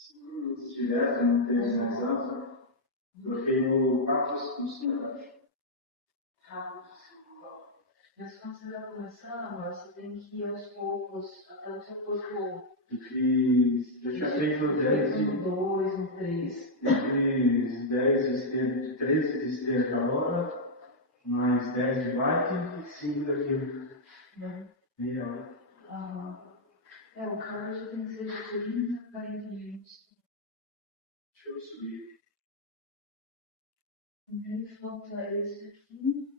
Se tivesse, não teve mais anos, eu tenho 4 anos. Mas quando você vai começando, amor, você tem que ir aos poucos, até o seu corpo. Eu já feito 10 Um 2, um 3. Eu fiz 10 13 de esteira da hora, mais 10 de bike e 5 daquele. Meia hora. O cardio já tem que ser de 30 a 40 minutos. Deixa eu subir. Falta esse aqui.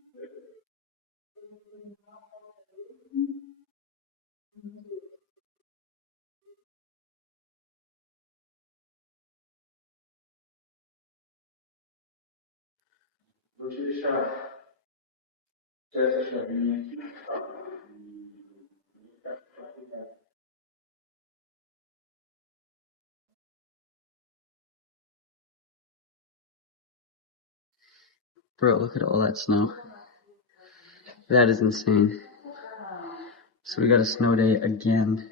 Vou te deixar essa chavinha aqui. Bro, look at all that snow. That is insane. So we got a snow day again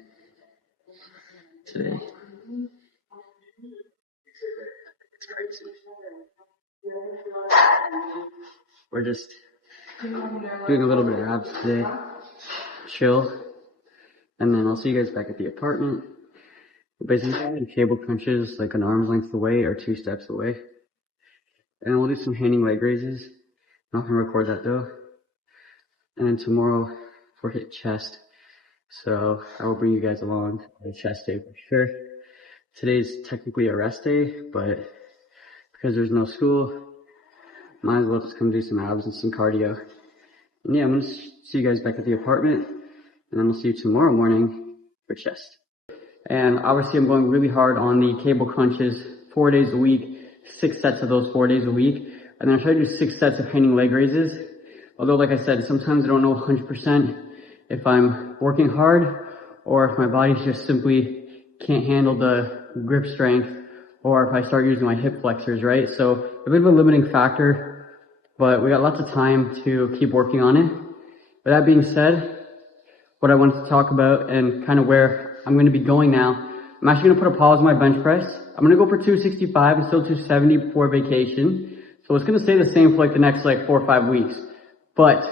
today. It's crazy. We're just doing a little bit of abs today. Chill. And then I'll see you guys back at the apartment. We're basically doing cable crunches like an arm's length away or 2 steps away. And then we'll do some hanging leg raises. I'm not gonna record that though. And then tomorrow we'll hit chest. So I will bring you guys along for the chest day for sure. Today's technically a rest day, but because there's no school, might as well just come do some abs and some cardio. And yeah, I'm gonna see you guys back at the apartment, and then I'll see you tomorrow morning for chest. And obviously I'm going really hard on the cable crunches 4 days a week, 6 sets of those 4 days a week. And then I'll try to do 6 sets of hanging leg raises. Although, like I said, sometimes I don't know 100% if I'm working hard or if my body just simply can't handle the grip strength or if I start using my hip flexors, right? So a bit of a limiting factor, but we got lots of time to keep working on it. With that being said, what I wanted to talk about and kind of where I'm going to be going now, I'm actually going to put a pause on my bench press. I'm going to go for 265 and still 270 before vacation. So it's going to stay the same for like the next 4 or 5 weeks. But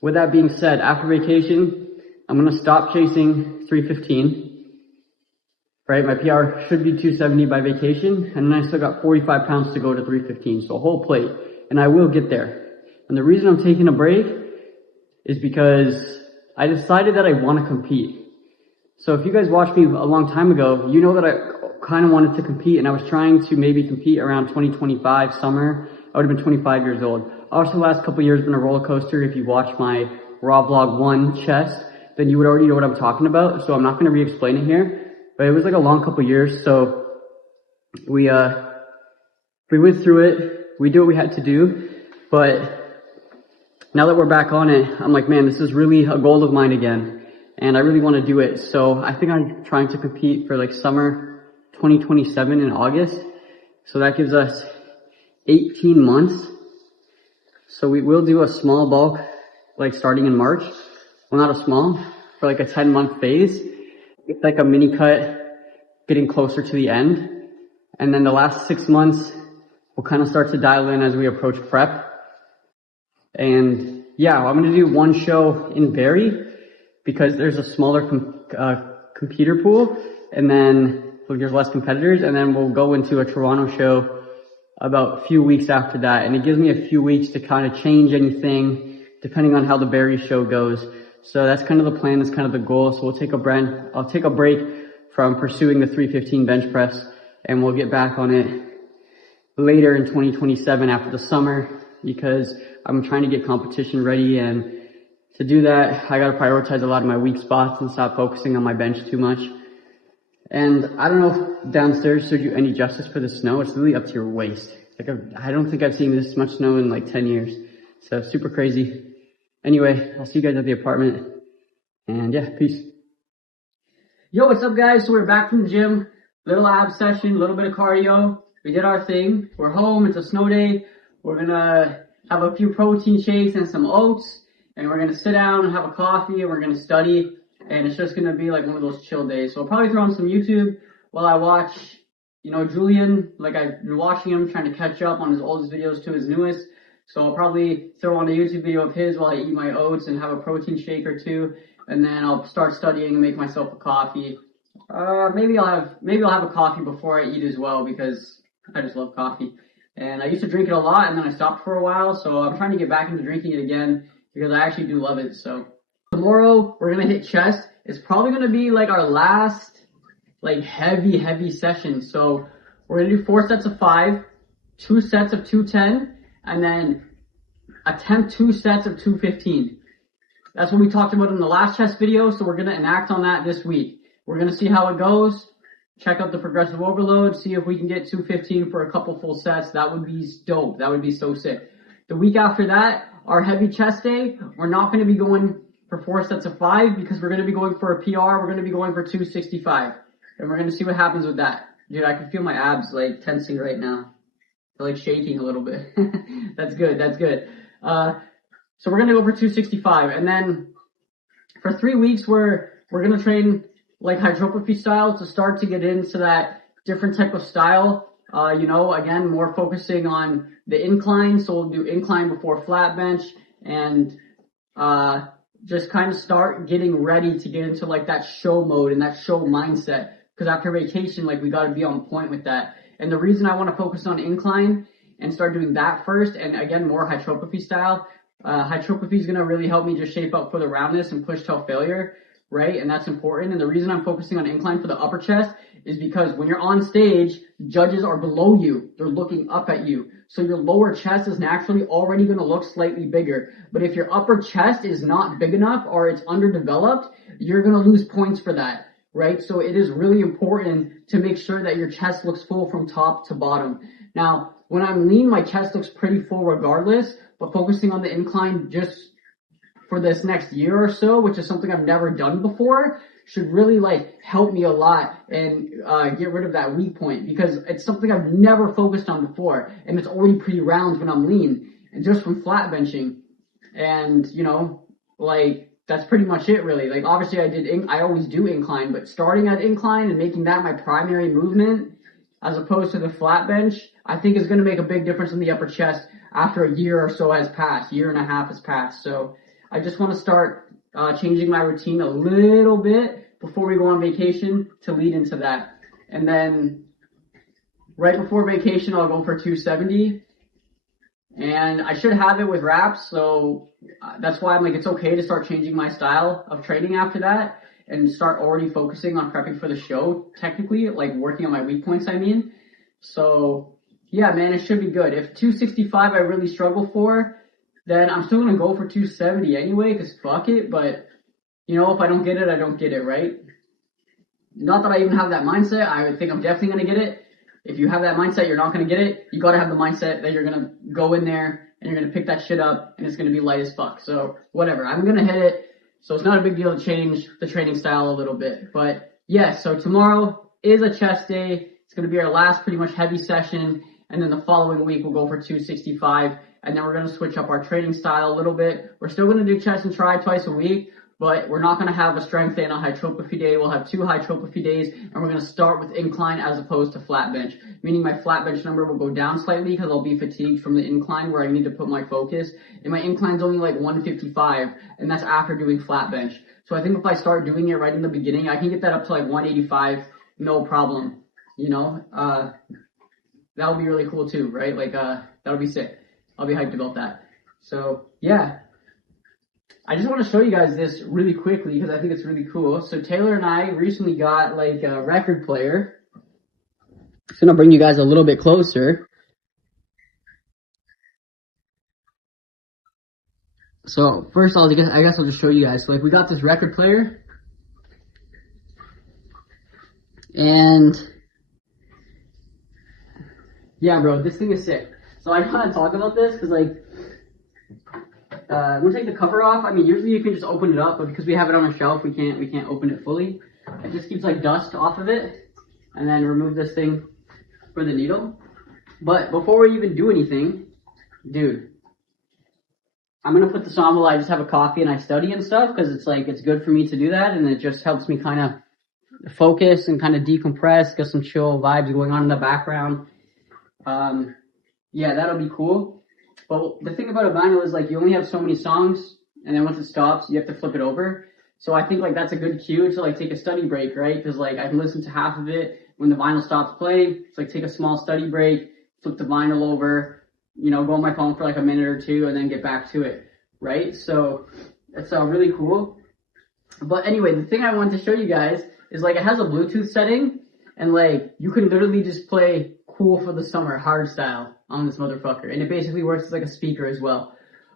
with that being said, after vacation, I'm going to stop chasing 315. Right? My PR should be 270 by vacation. And then I still got 45 pounds to go to 315. So a whole plate. And I will get there. And the reason I'm taking a break is because I decided that I want to compete. So if you guys watched me a long time ago, you know that I kind of wanted to compete and I was trying to maybe compete around 2025 summer. I would have been 25 years old. Also, the last couple of years been a roller coaster. If you watch my Raw Vlog 1 chest, then you would already know what I'm talking about. So I'm not going to re-explain it here. But it was like a long couple of years. So we went through it. We did what we had to do. But now that we're back on it, I'm like, man, this is really a goal of mine again. And I really want to do it. So I think I'm trying to compete for summer 2027 in August. So that gives us 18 months. So we will do a small bulk, starting in March. Well, not a small, for a 10-month phase. It's like a mini cut getting closer to the end. And then the last 6 months, we'll kind of start to dial in as we approach prep. And yeah, I'm going to do one show in Barrie because there's a smaller computer pool, and then there's less competitors, and then we'll go into a Toronto show about a few weeks after that. And it gives me a few weeks to kind of change anything depending on how the Barrie show goes. So that's kind of the plan, that's kind of the goal. So I'll take a break from pursuing the 315 bench press, and we'll get back on it later in 2027 after the summer, because I'm trying to get competition ready, and to do that, I gotta prioritize a lot of my weak spots and stop focusing on my bench too much. And I don't know if downstairs showed you any justice for the snow. It's really up to your waist. I don't think I've seen this much snow in 10 years. So super crazy. Anyway, I'll see you guys at the apartment. And yeah, peace. Yo, what's up guys? So we're back from the gym. Little ab session, a little bit of cardio. We did our thing. We're home. It's a snow day. We're gonna have a few protein shakes and some oats. And we're gonna sit down and have a coffee, and we're gonna study. And it's just gonna be one of those chill days. So we'll probably throw on some YouTube. while I watch, you know, Julian. Like, I've been watching him, trying to catch up on his oldest videos to his newest. So I'll probably throw on a YouTube video of his while I eat my oats and have a protein shake or two. And then I'll start studying and make myself a coffee. Maybe I'll have a coffee before I eat as well, because I just love coffee. And I used to drink it a lot, and then I stopped for a while, so I'm trying to get back into drinking it again, because I actually do love it. So tomorrow, we're gonna hit chest. It's probably gonna be like our last, like, heavy session. So we're gonna do 4 sets of 5, 2 sets of 210, and then attempt 2 sets of 215. That's what we talked about in the last chest video, so we're gonna enact on that this week. We're gonna see how it goes. Check out the progressive overload, see if we can get 215 for a couple full sets. That would be dope. That would be so sick. The week after that, our heavy chest day, we're not going to be going for 4 sets of 5 because we're going to be going for a PR. We're going to be going for 265. And we're going to see what happens with that. Dude, I can feel my abs like tensing right now. They're like shaking a little bit. That's good. That's good. So we're going to go for 265. And then for 3 weeks, we're going to train like hypertrophy style to start to get into that different type of style. You know, again, more focusing on the incline. So we'll do incline before flat bench and just kind of start getting ready to get into like that show mode and that show mindset. Because after vacation, like, we got to be on point with that. And the reason I want to focus on incline and start doing that first, and again, more hypertrophy style. Hypertrophy is going to really help me just shape up for the roundness and push till failure. Right? And that's important. And the reason I'm focusing on incline for the upper chest is because when you're on stage, judges are below you. They're looking up at you. So your lower chest is naturally already going to look slightly bigger. But if your upper chest is not big enough or it's underdeveloped, you're going to lose points for that. Right? So it is really important to make sure that your chest looks full from top to bottom. Now, when I'm lean, my chest looks pretty full regardless, but focusing on the incline just for this next year or so, which is something I've never done before, should really like help me a lot and get rid of that weak point, because it's something I've never focused on before, and it's already pretty round when I'm lean, and just from flat benching. And you know, like, that's pretty much it really. Like, obviously I always do incline, but starting at incline and making that my primary movement as opposed to the flat bench, I think is going to make a big difference in the upper chest after a year or so has passed, year and a half has passed. So I just want to start changing my routine a little bit before we go on vacation to lead into that. And then right before vacation, I'll go for 270. And I should have it with wraps, so that's why I'm like, it's okay to start changing my style of training after that and start already focusing on prepping for the show, technically, like working on my weak points, I mean. So, yeah, man, it should be good. If 265 I really struggle for, then I'm still going to go for 270 anyway, because fuck it. But, you know, if I don't get it, I don't get it, right? Not that I even have that mindset. I think I'm definitely going to get it. If you have that mindset, you're not going to get it. You got to have the mindset that you're going to go in there and you're going to pick that shit up and it's going to be light as fuck. So, whatever. I'm going to hit it. So, it's not a big deal to change the training style a little bit. But, yes, so tomorrow is a chest day. It's going to be our last pretty much heavy session. And then the following week, we'll go for 265. And then we're going to switch up our training style a little bit. We're still going to do chest and tri twice a week, but we're not going to have a strength day and a hypertrophy day. We'll have 2 hypertrophy days, and we're going to start with incline as opposed to flat bench, meaning my flat bench number will go down slightly because I'll be fatigued from the incline where I need to put my focus. And my incline's only like 155, and that's after doing flat bench. So I think if I start doing it right in the beginning, I can get that up to like 185, no problem. You know, that would be really cool too, right? Like, that would be sick. I'll be hyped about that. So, yeah. I just want to show you guys this really quickly because I think it's really cool. So, Taylor and I recently got, like, a record player. It's going to bring you guys a little bit closer. So, first I guess I'll just show you guys. So, like, we got this record player. And yeah, bro, this thing is sick. So I want to talk about this because, like, I'm gonna take the cover off. I mean, usually you can just open it up, but because we have it on a shelf, we can't open it fully. It just keeps like dust off of it, and then remove this thing for the needle. But before we even do anything, dude, I'm gonna put this on while I just have a coffee and I study and stuff because it's like it's good for me to do that, and it just helps me kind of focus and kind of decompress, get some chill vibes going on in the background. Yeah, that'll be cool. But the thing about a vinyl is like you only have so many songs, and then once it stops, you have to flip it over. So I think like that's a good cue to like take a study break, right? Because like I can listen to half of it when the vinyl stops playing. It's like take a small study break, flip the vinyl over, you know, go on my phone for like a minute or two, and then get back to it, right? So it's really cool. But anyway, the thing I wanted to show you guys is like it has a Bluetooth setting, and like you can literally just play Cool for the Summer hard style on this motherfucker, and it basically works as like a speaker as well.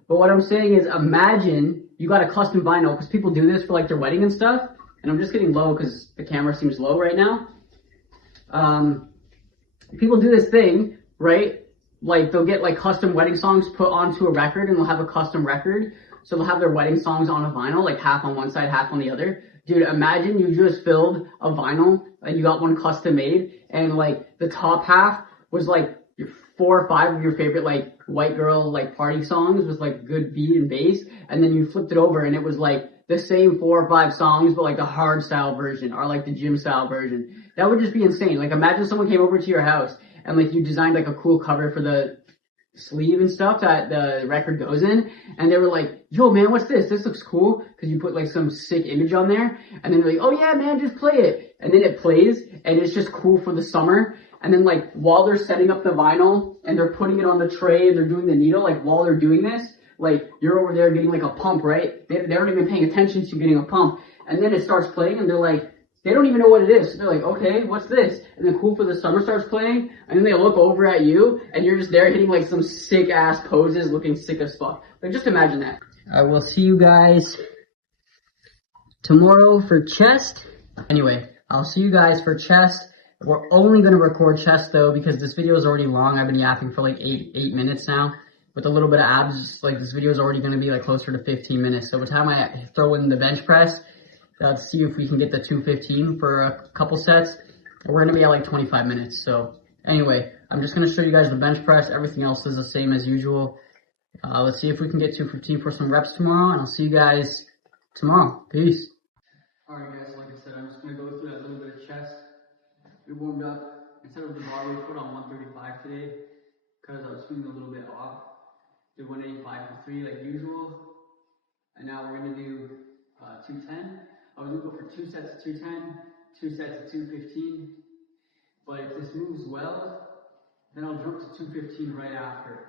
But what I'm saying is, imagine you got a custom vinyl, because people do this for like their wedding and stuff, and I'm just getting low because the camera seems low right now. People do this thing, right? Like they'll get like custom wedding songs put onto a record, and they'll have a custom record. So they'll have their wedding songs on a vinyl, like half on one side, half on the other. Dude, imagine you just filled a vinyl and you got one custom made, and like the top half was like 4 or 5 of your favorite like white girl like party songs with like good beat and bass, and then you flipped it over and it was like the same 4 or 5 songs but like the hard style version or like the gym style version. That would just be insane. Like imagine someone came over to your house and like you designed like a cool cover for the sleeve and stuff that the record goes in, and they were like, yo man, what's this? This looks cool, because you put like some sick image on there, and then they're like, oh yeah man, just play it, and then it plays, and it's just Cool for the Summer, and then like while they're setting up the vinyl, and they're putting it on the tray, and they're doing the needle, like while they're doing this, like you're over there getting like a pump, right? They aren't even paying attention to you getting a pump, and then it starts playing, and they're like, they don't even know what it is. They're like, okay, what's this? And then Cool for the Summer starts playing, and then they look over at you, and you're just there hitting like some sick ass poses, looking sick as fuck. Like just imagine that. I will see you guys tomorrow for chest. Anyway, I'll see you guys for chest. We're only gonna record chest though, because this video is already long. I've been yapping for like 8 minutes now. With a little bit of abs, like this video is already gonna be like closer to 15 minutes. So by the time I throw in the bench press, let's see if we can get the 215 for a couple sets. We're gonna be at like 25 minutes. So anyway, I'm just gonna show you guys the bench press. Everything else is the same as usual. Let's see if we can get 215 for some reps tomorrow, and I'll see you guys tomorrow. Peace. Alright guys, like I said, I'm just gonna go through that little bit of chest. We warmed up. Instead of the bar, we put on 135 today, because I was feeling a little bit off. Did 185 for 3 like usual. And now we're gonna do 210. I was gonna go for 2 sets of 210, 2 sets of 215, but if this moves well, then I'll jump to 215 right after,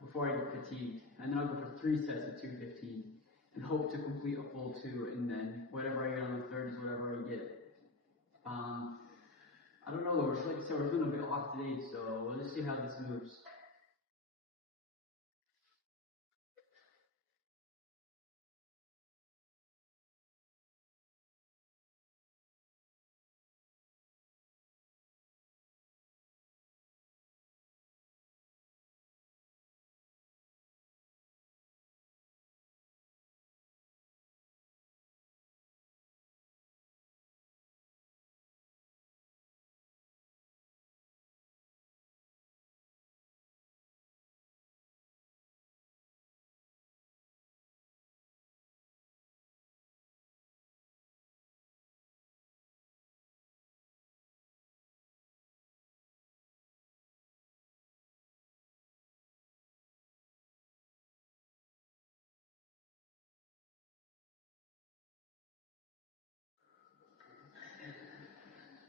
before I get fatigued, and then I'll go for 3 sets of 215, and hope to complete a full 2, and then whatever I get on the third is whatever I get. I don't know though, like I said, we're feeling a bit off today, so we'll just see how this moves.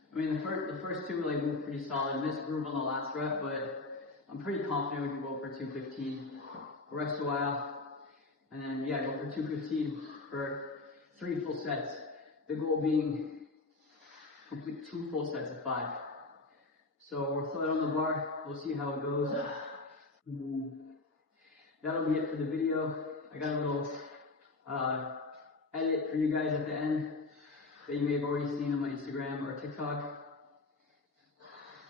I mean, the first 2 like moved pretty solid. Missed groove on the last rep, but I'm pretty confident we can go for 215. Rest a while, and then yeah, go for 215 for 3 full sets. The goal being complete 2 full sets of 5. So we'll throw it on the bar. We'll see how it goes. That'll be it for the video. I got a little edit for you guys at the end that you may have already seen on my Instagram or TikTok.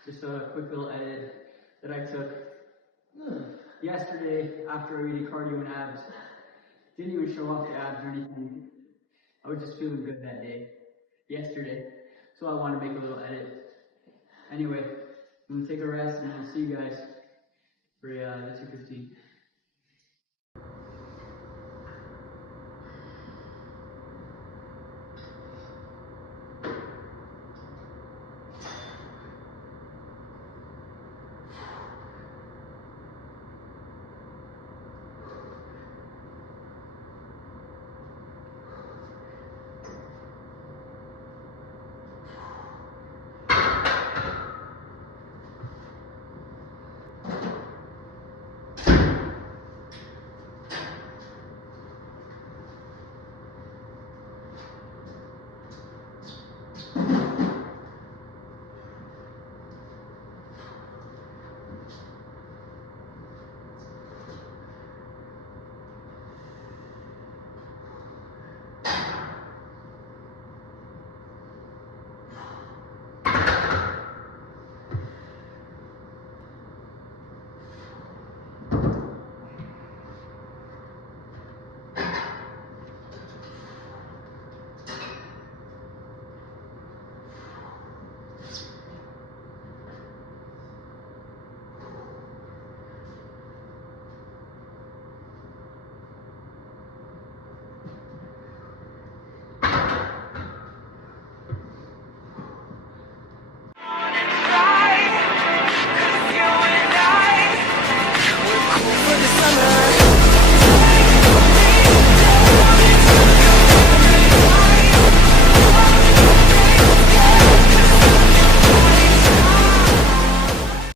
Just a quick little edit that I took yesterday after I did cardio and abs. Didn't even show off the abs or anything. I was just feeling good that day, yesterday. So I wanted to make a little edit. Anyway, I'm gonna take a rest and I'll see you guys for the 215.